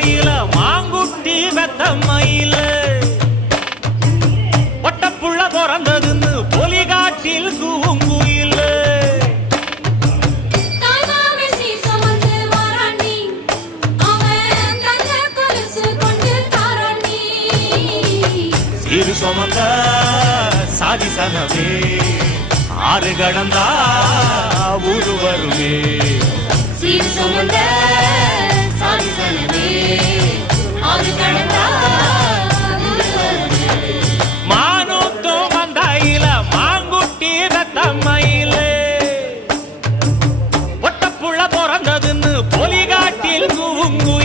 மயில மாங்குட்டி வெத்த மயில. ஒட்டப்புள்ள பிறந்ததுன்னு பொலிகாட்டில் கூங்குயில் சிறு சுமந்த சாதி சனமே. ஆறு கடந்தா ஊரு வருமே. சீர் சுமந்த வளர்த்த மயிலே ஒட்டப்புள்ள பிறந்ததுன்னு பொலிகாட்டில் கூங்கு